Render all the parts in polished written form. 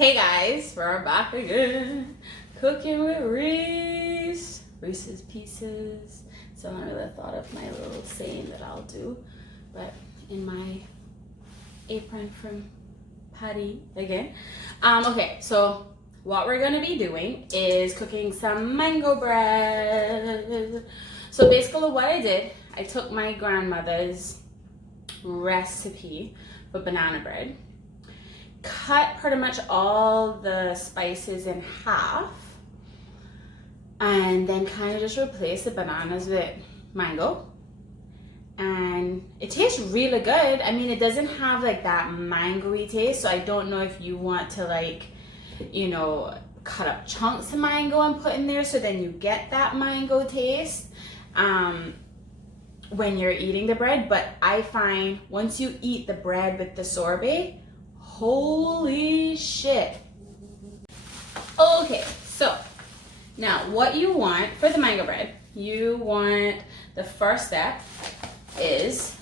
Hey guys, we're back again. Cooking with Reese's Pieces. So I don't really thought of my little saying that I'll do, but in my apron from Patty again. Okay, so what we're gonna be doing is cooking some mango bread. So basically what I did, I took my grandmother's recipe for banana bread, cut pretty much all the spices in half, and then kind of just replace the bananas with mango. And it tastes really good. I mean, it doesn't have like that mango-y taste, so I don't know if you want to, like, you know, cut up chunks of mango and put in there so then you get that mango taste when you're eating the bread. But I find once you eat the bread with the sorbet, holy shit. Okay, so now what you want for the mango bread, you want, the first step is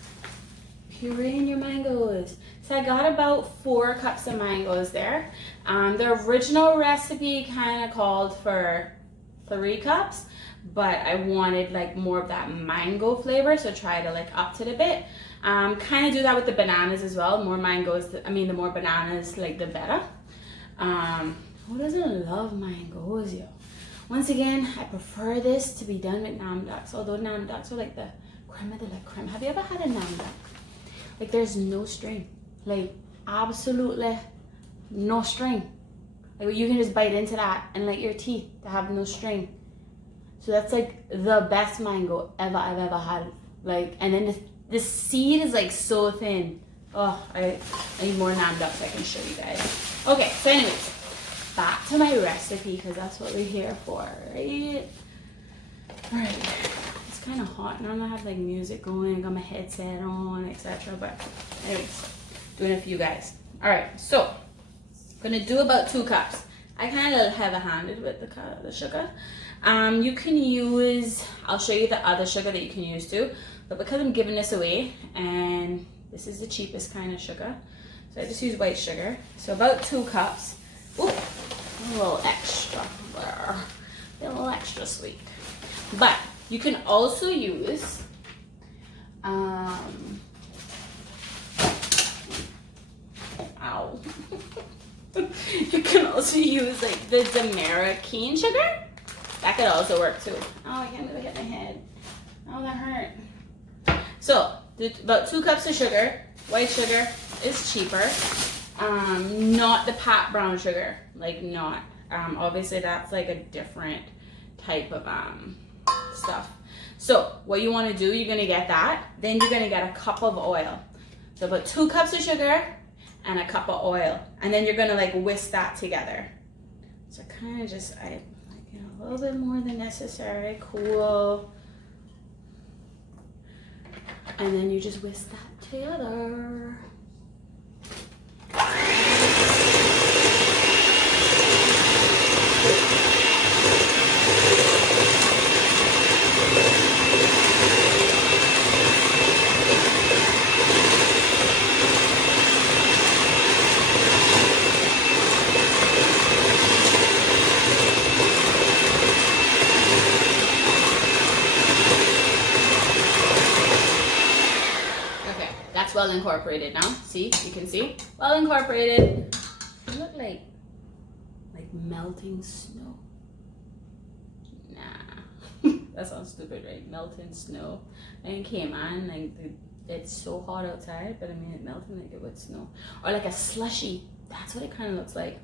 pureeing your mangoes. So I got about 4 cups of mangoes there. The original recipe kind of called for 3 cups, but I wanted like more of that mango flavor, so try to like up it a bit. Kind of do that with the bananas as well. More mangoes, the more bananas, like the better. Who doesn't love mangoes, yo? Once again, I prefer this to be done with nam ducks, although nam ducks are like the creme de la creme. Have you ever had a nam duck? Like, there's no string, like absolutely no string. Like, you can just bite into that and let your teeth to have no string. So that's like the best mango I've ever had. Like, and then the seed is like so thin. Oh, I need more nam ducks I can show you guys. Okay, so anyways, back to my recipe, because that's what we're here for, right? Alright, it's kind of hot now. I have like music going, I got my headset on, etc. But anyways, doing it for you guys. Alright, so I'm gonna do about 2 cups. I kind of heavy-handed with the sugar. You can use, I'll show you the other sugar that you can use too, but because I'm giving this away and this is the cheapest kind of sugar, so I just use white sugar. So about 2 cups. Ooh, a little extra there, a little extra sweet. But you can also use you can also use like the Demerara cane sugar. That could also work too. Oh, I can't really hit my head. Oh, that hurt. So, about 2 cups of sugar. White sugar is cheaper. Not the Pat brown sugar. Like, not. Obviously, that's like a different type of stuff. So, what you want to do, you're going to get that. Then you're going to get a cup of oil. So, about 2 cups of sugar and a cup of oil. And then you're going to like whisk that together. So, kind of just, a little bit more than necessary. Cool. And then you just whisk that together. Well incorporated now. See, you can see, well incorporated. It look like melting snow. Nah, that sounds stupid, right? Melting snow. And Cayman, like it's so hot outside, but I mean it melting like it would snow, or like a slushy. That's what it kind of looks like.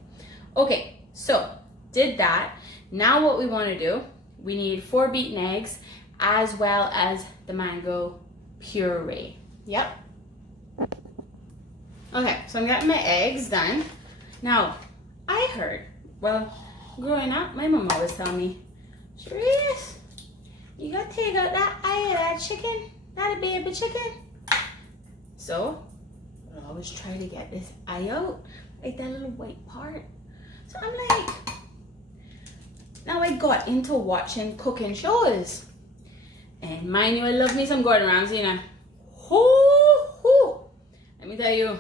Okay, so did that. Now what we want to do, we need 4 beaten eggs as well as the mango puree. Yep. Okay, so I'm getting my eggs done. Now, I heard, well, growing up, my mom always tell me, Sharice, you gotta take out that eye of that chicken, that a baby chicken. So, I always try to get this eye out, like that little white part. So I'm like, now I got into watching cooking shows. And mind you, I love me some Gordon Ramsay, you know. Let me tell you,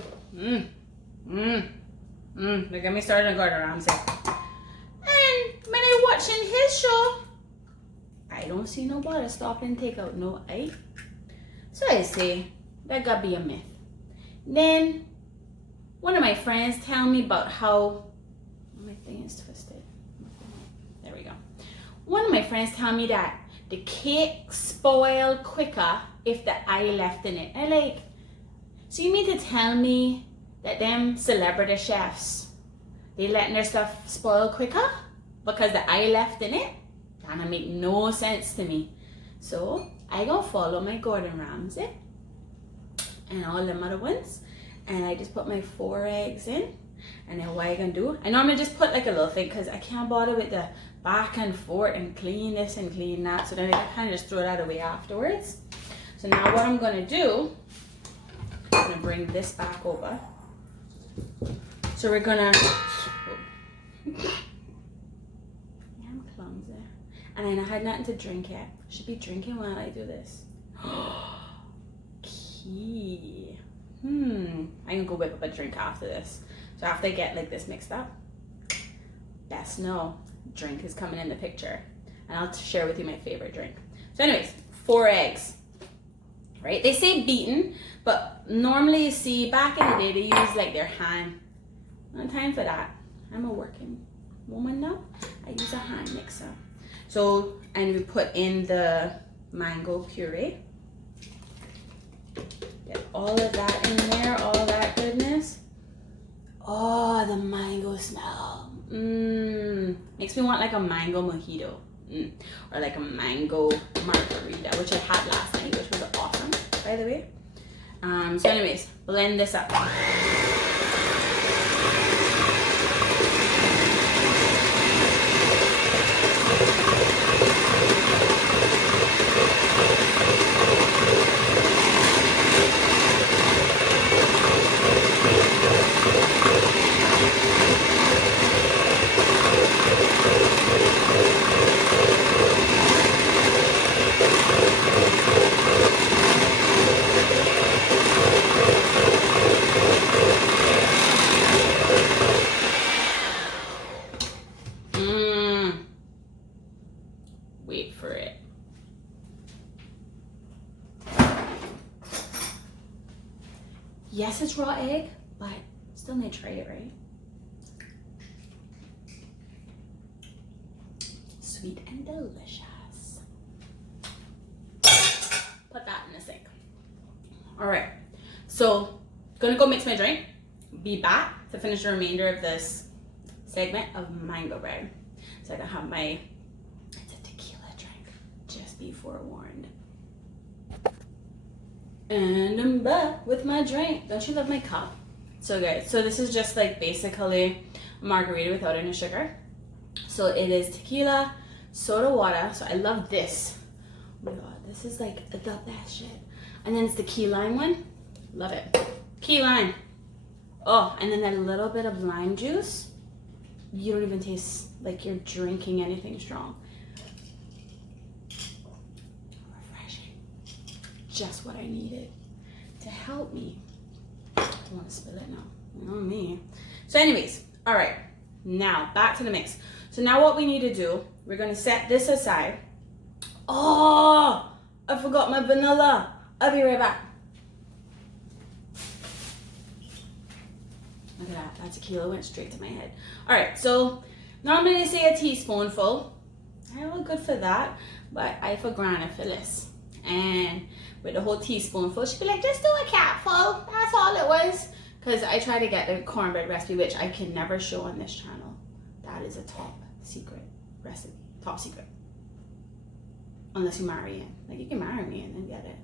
Don't get me started on Gordon Ramsay. And when I watching his show, I don't see no butter stop and take out no eye. So I say, that gotta be a myth. Then, one of my friends tell me about how, my thing is twisted. There we go. One of my friends tell me that the cake spoil quicker if the eye left in it. And like, so you mean to tell me that them celebrity chefs, they letting their stuff spoil quicker because the eye left in it? That don't make no sense to me. So I gonna follow my Gordon Ramsay and all them other ones, and I just put my 4 eggs in. And then what I gonna do, I normally just put like a little thing because I can't bother with the back and forth and clean this and clean that, so then I kind of just throw that away afterwards. So now what I'm gonna do, I'm gonna bring this back over. So we're gonna, I'm clumsy. And I had nothing to drink yet. Should be drinking while I do this. Key. I'm gonna go whip up a drink after this. So after I get like this mixed up, best know drink is coming in the picture, and I'll share with you my favorite drink. So anyways, 4 eggs, right? They say beaten, but normally you see back in the day they use like their hand. No time for that. I'm a working woman now. I use a hand mixer. So, and we put in the mango puree. Get all of that in there, all that goodness. Oh, the mango smell. Makes me want like a mango mojito. Or like a mango margarita, which I had last night, which was awesome, by the way. So anyways, blend this up. Wait for it. Yes, it's raw egg, but still need to try it, right? Sweet and delicious. Put that in the sink. All right, so gonna go mix my drink. Be back to finish the remainder of this segment of mango bread. So I can have my, it's a tequila drink, just be forewarned. And I'm back with my drink. Don't you love my cup? So good. So this is just like basically a margarita without any sugar. So it is tequila, soda water. So I love this. Oh my God, this is like the best shit. And then it's the key lime one. Love it. Key lime. Oh, and then that little bit of lime juice. You don't even taste like you're drinking anything strong. Refreshing. Just what I needed to help me. I don't want to spill it now. You know me. So anyways, all right. Now back to the mix. So now what we need to do, we're going to set this aside. Oh, I forgot my vanilla. I'll be right back. Look at that. That tequila went straight to my head. All right, so normally they say a teaspoonful. I look good for that, but I for granted for this. And with the whole teaspoonful, she'd be like, just do a capful. That's all it was. Because I try to get the cornbread recipe, which I can never show on this channel. That is a top secret recipe. Top secret. Unless you marry in. Like, you can marry me and then get it.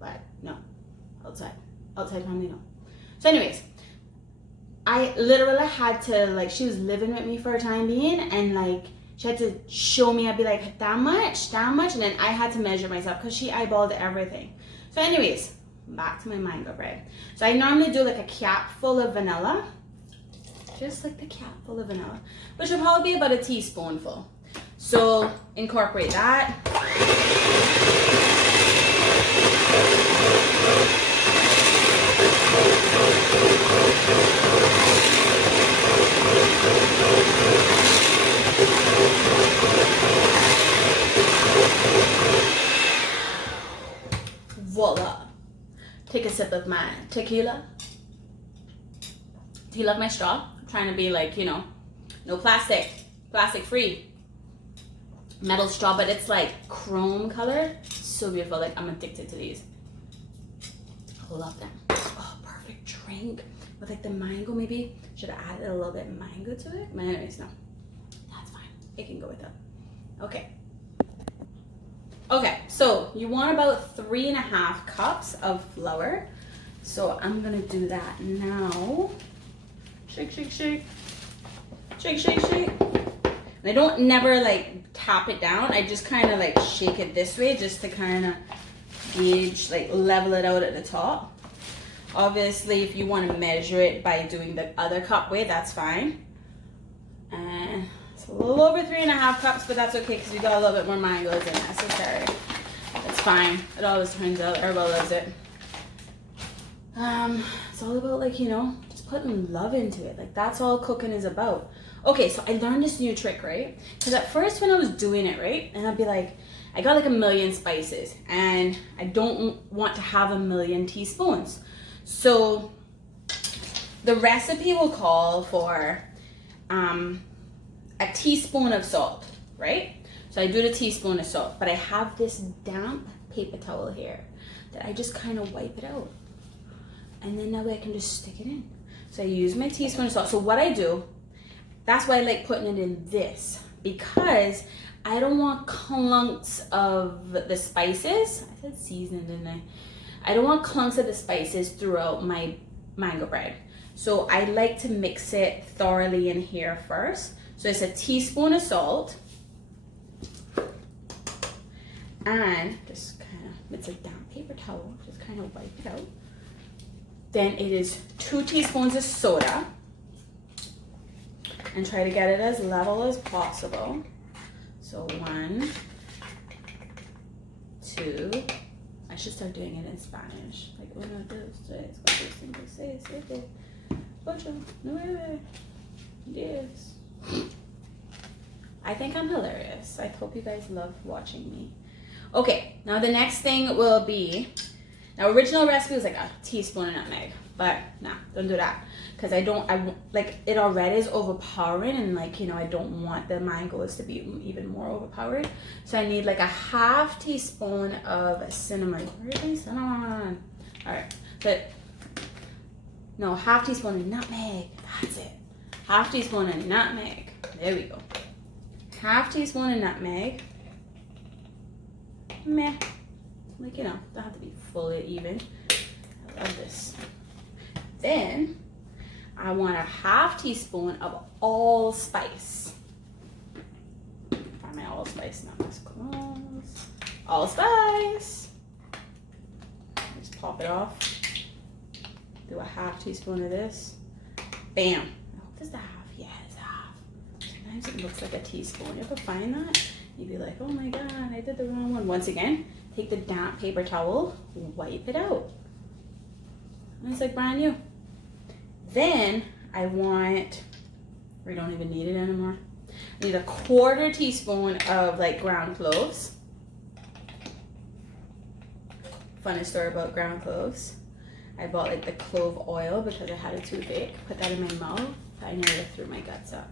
But no. Outside. Outside family, no. So anyways, I literally had to, like, she was living with me for a time being, and like, she had to show me. I'd be like, that much, and then I had to measure myself because she eyeballed everything. So anyways, back to my mango bread. So I normally do like a cap full of vanilla, just like the cap full of vanilla, which would probably be about a teaspoonful. So incorporate that. with my tequila of my straw. I'm trying to be like, you know, no plastic free. Metal straw, but it's like chrome color. So beautiful. Like, I'm addicted to these. I love them. Oh, perfect drink with like the mango. Maybe should have added a little bit of mango to it. But anyways, no, that's fine. It can go with that. Okay, so you want about 3.5 cups of flour. So I'm gonna do that now. Shake, shake, shake. Shake, shake, shake. And I don't never like tap it down. I just kind of like shake it this way just to kind of gauge, like level it out at the top. Obviously, if you want to measure it by doing the other cup way, that's fine. And it's a little over 3.5 cups, but that's okay because we got a little bit more mangoes than necessary. It's fine. It always turns out. Everybody loves it. It's all about, like, you know, just putting love into it. Like, that's all cooking is about. Okay, so I learned this new trick, right? Because at first when I was doing it, right, and I'd be like, I got like 1,000,000 spices and I don't want to have 1,000,000 teaspoons. So the recipe will call for a teaspoon of salt, right? So I do the teaspoon of salt, but I have this damp paper towel here that I just kind of wipe it out. And then that way I can just stick it in. So I use my teaspoon of salt. So what I do, that's why I like putting it in this, because I don't want clumps of the spices. I said seasoning, didn't I? I don't want clumps of the spices throughout my mango bread. So I like to mix it thoroughly in here first. So it's a teaspoon of salt. And just kind of, it's a damp paper towel, just kind of wipe it out. Then it is 2 teaspoons of soda. And try to get it as level as possible. So 1, 2. I should start doing it in Spanish. Like 1, 2, 3, 4, 5, 6, 7, 8, 9, 10. I think I'm hilarious. I hope you guys love watching me. Okay, now the next thing will be, now original recipe was like a teaspoon of nutmeg, but nah, don't do that. Because I like it already is overpowering, and like, you know, I don't want the mangoes to be even more overpowered. So I need like a 1/2 teaspoon of cinnamon. Really? Cinnamon. All right, but no, 1/2 teaspoon of nutmeg. That's it. 1/2 teaspoon of nutmeg. There we go. 1/2 teaspoon of nutmeg. Meh. Like, you know, don't have to be fully even. I love this. Then I want a 1/2 teaspoon of allspice. Find my allspice now. That's close. Allspice. Just pop it off. Do a 1/2 teaspoon of this. Bam. I hope this is the 1/2. Yeah, it's 1/2. Sometimes it looks like a teaspoon. You ever find that? You'd be like, oh my god, I did the wrong one. Once again, take the damp paper towel, wipe it out. And it's like brand new. Then I want, we don't even need it anymore. I need a 1/4 teaspoon of like ground cloves. Funny story about ground cloves. I bought like the clove oil because I had a toothache. Put that in my mouth. I nearly threw my guts up.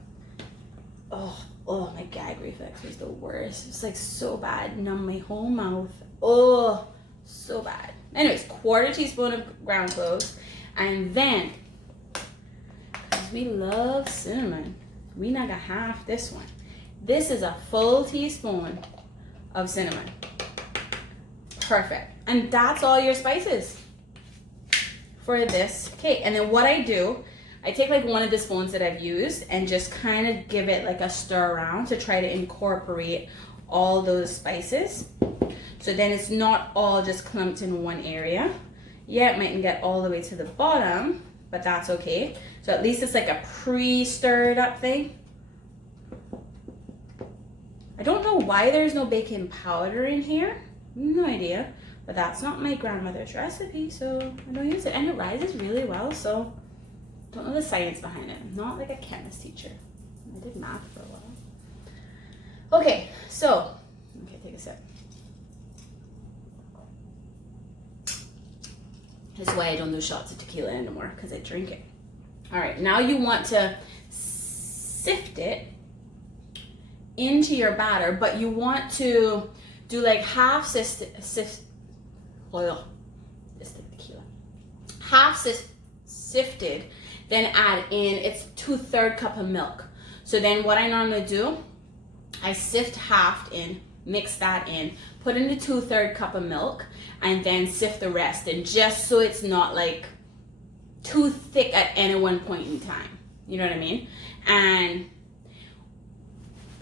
Oh, my gag reflex was the worst. It was like so bad. Numb my whole mouth. Oh, so bad. Anyways, 1/4 teaspoon of ground cloves. And then, because we love cinnamon, we now got half this one. This is a full teaspoon of cinnamon. Perfect. And that's all your spices for this cake. And then what I do, I take like one of the spoons that I've used and just kind of give it like a stir around to try to incorporate all those spices. So then it's not all just clumped in one area. Yeah, it mightn't get all the way to the bottom, but that's okay. So at least it's like a pre-stirred up thing. I don't know why there's no baking powder in here. No idea. But that's not my grandmother's recipe, so I don't use it. And it rises really well, so don't know the science behind it. I'm not like a chemist teacher. I did math for a while. Okay, so, okay, take a sip. This is why I don't do shots of tequila anymore, because I drink it. All right, now you want to sift it into your batter, but you want to do like half sifted, then add in its 2/3 cup of milk. So then what I normally do, I sift half in, mix that in, put in the 2/3 cup of milk, and then sift the rest in, just so it's not like too thick at any one point in time. You know what I mean? And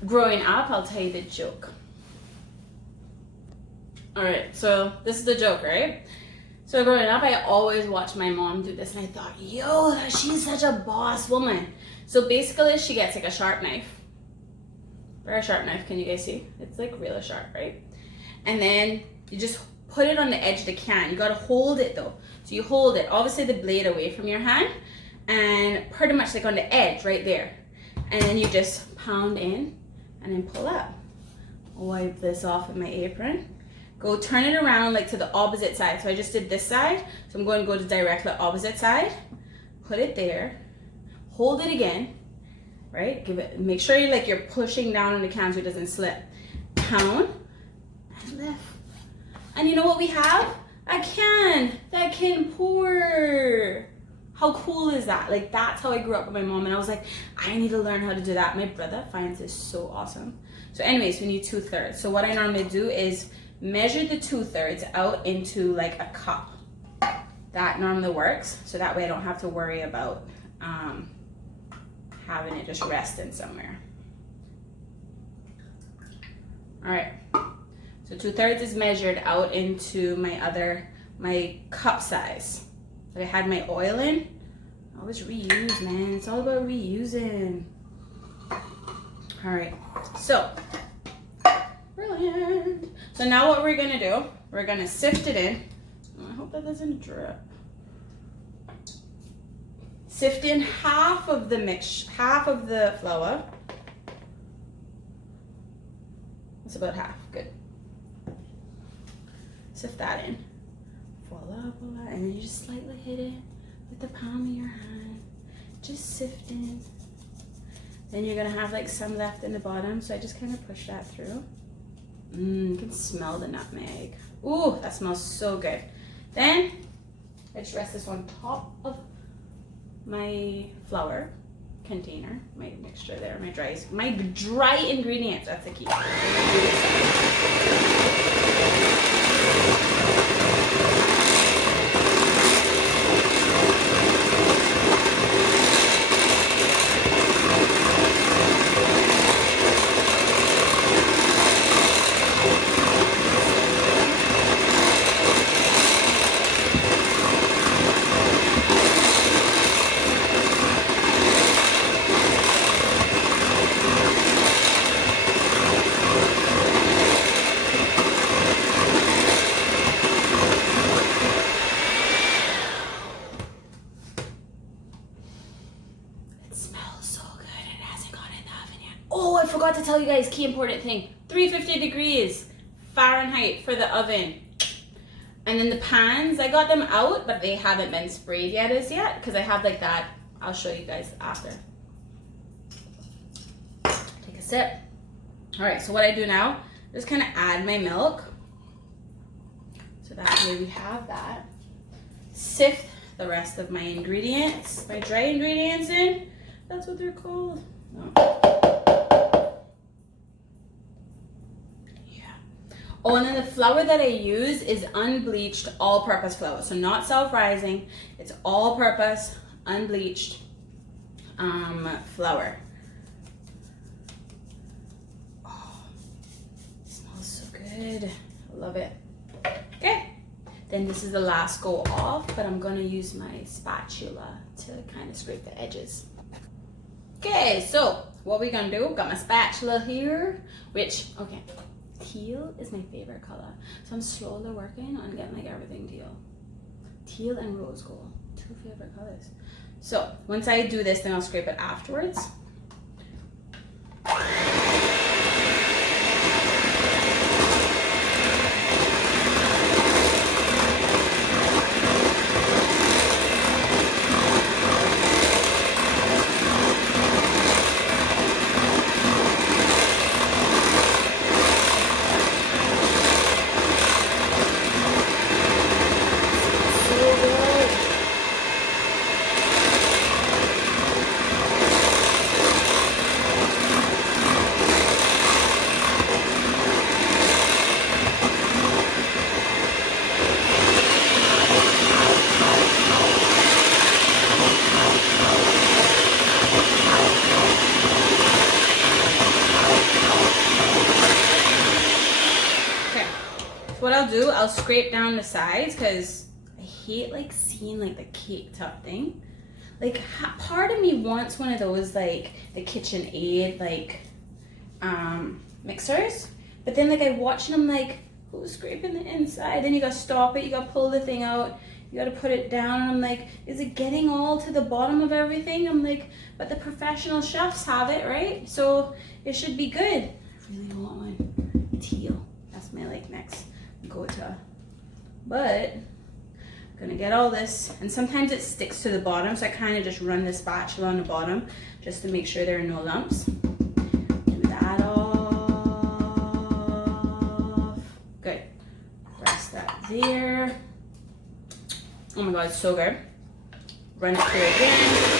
growing up, I'll tell you the joke. All right, so this is the joke, right? So growing up, I always watched my mom do this, and I thought, yo, she's such a boss woman. So basically, she gets like a sharp knife. Very sharp knife, can you guys see? It's like really sharp, right? And then you just put it on the edge of the can. You gotta hold it though. So you hold it, obviously the blade away from your hand, and pretty much like on the edge right there. And then you just pound in and then pull up. Wipe this off with my apron. Go turn it around like to the opposite side. So I just did this side, so I'm going to go to directly opposite side. Put it there. Hold it again, right? Give it. Make sure you're pushing down on the can so it doesn't slip. Pound and lift. And you know what we have? A can that can pour. How cool is that? Like, that's how I grew up with my mom, and I was like, I need to learn how to do that. My brother finds this so awesome. So anyways, we need 2/3. So what I normally do is measure the 2/3 out into like a cup. That normally works, so that way I don't have to worry about having it just resting somewhere. All right, so 2/3 is measured out into my cup size. So I had my oil in. I always reuse, man. It's all about reusing. All right, so brilliant. So now what we're gonna do, we're gonna sift it in. I hope that doesn't drip. Sift in half of the flour. That's about half, good. Sift that in. Voila, voila. And then you just slightly hit it with the palm of your hand. Just sift in. Then you're gonna have like some left in the bottom, so I just kind of push that through. You can smell the nutmeg. Ooh, that smells so good. Then I just rest this on top of my flour container, my mixture there, my dry ingredients. That's the key. I forgot to tell you guys, key important thing, 350 degrees Fahrenheit for the oven. And then the pans, I got them out, but they haven't been sprayed yet as yet, because I have like that. I'll show you guys after. Take a sip. All right, so what I do now, just kind of add my milk. So that way we have that. Sift the rest of my ingredients, my dry ingredients in. That's what they're called. Oh. Oh, and then the flour that I use is unbleached all-purpose flour. So not self-rising, it's all-purpose, unbleached flour. Oh, it smells so good. I love it. Okay, then this is the last go off, but I'm gonna use my spatula to kind of scrape the edges. Okay, so what we're gonna do, got my spatula here, which, okay, teal is my favorite color. So I'm slowly working on getting like everything teal. Teal and rose gold, two favorite colors. So once I do this, then I'll scrape it afterwards. I'll do, I'll scrape down the sides because I hate like seeing like the caked up thing. Like part of me wants one of those like the KitchenAid like mixers, but then like I watch them like, who's scraping the inside? Then you gotta stop it, you gotta pull the thing out, you gotta put it down, and I'm like, is it getting all to the bottom of everything? I'm like, but the professional chefs have it, right? So it should be good. I really want one teal. That's my like next go-to. But I'm gonna get all this, and sometimes it sticks to the bottom, so I kind of just run the spatula on the bottom just to make sure there are no lumps. Do that off. Good. Rest that there. Oh my god, it's so good. Run it through again.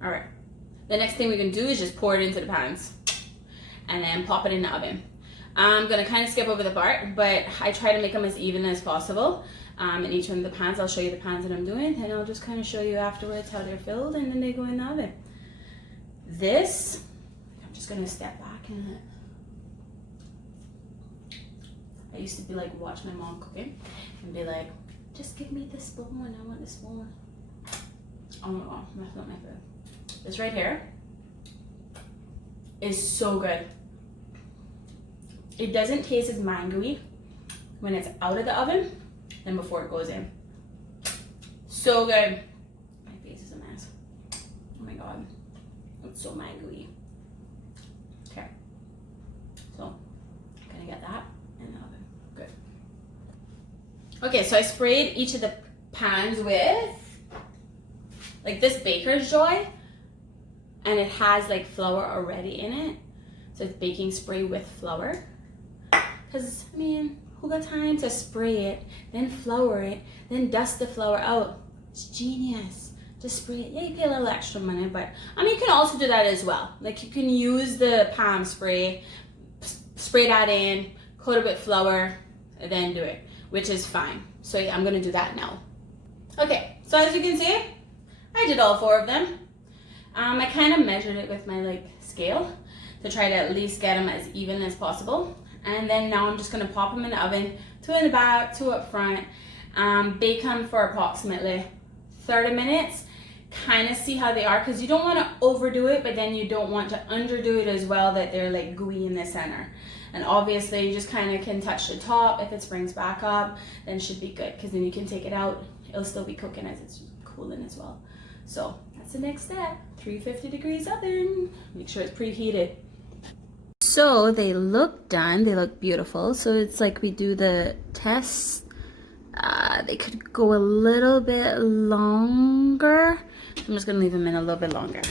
All right, the next thing we can do is just pour it into the pans and then pop it in the oven. I'm gonna kind of skip over the part, but I try to make them as even as possible in each one of the pans. I'll show you the pans that I'm doing, and I'll just kind of show you afterwards how they're filled, and then they go in the oven. This, I'm just gonna step back in it. I used to be like, watch my mom cooking and be like, just give me the spoon, I want the spoon. Oh my god, that's not my food. This right here is so good. It doesn't taste as mangoey when it's out of the oven than before it goes in. So good. My face is a mess. Oh my god, it's so mangoey. Okay, so I'm gonna get that in the oven. Good. Okay, so I sprayed each of the pans with like this Baker's Joy, and it has like flour already in it. So it's baking spray with flour. Because, I mean, who got time to spray it, then flour it, then dust the flour out? It's genius. Just spray it. Yeah, you pay a little extra money, but I mean, you can also do that as well. Like you can use the palm spray, spray that in, coat it with flour, and then do it, which is fine. So yeah, I'm gonna do that now. Okay, so as you can see, I did all 4 of them. I kind of measured it with my like scale to try to at least get them as even as possible. And then now I'm just gonna pop them in the oven, 2 in the back, 2 up front. Bake them for approximately 30 minutes. Kind of see how they are, because you don't want to overdo it, but then you don't want to underdo it as well, that they're like gooey in the center. And obviously you just kind of can touch the top. If it springs back up, then it should be good, because then you can take it out. It'll still be cooking as it's cooling as well. So that's the next step. 350 degrees oven. Make sure it's preheated. So they look done. They look beautiful. So it's like we do the test. They could go a little bit longer. I'm just gonna leave them in a little bit longer.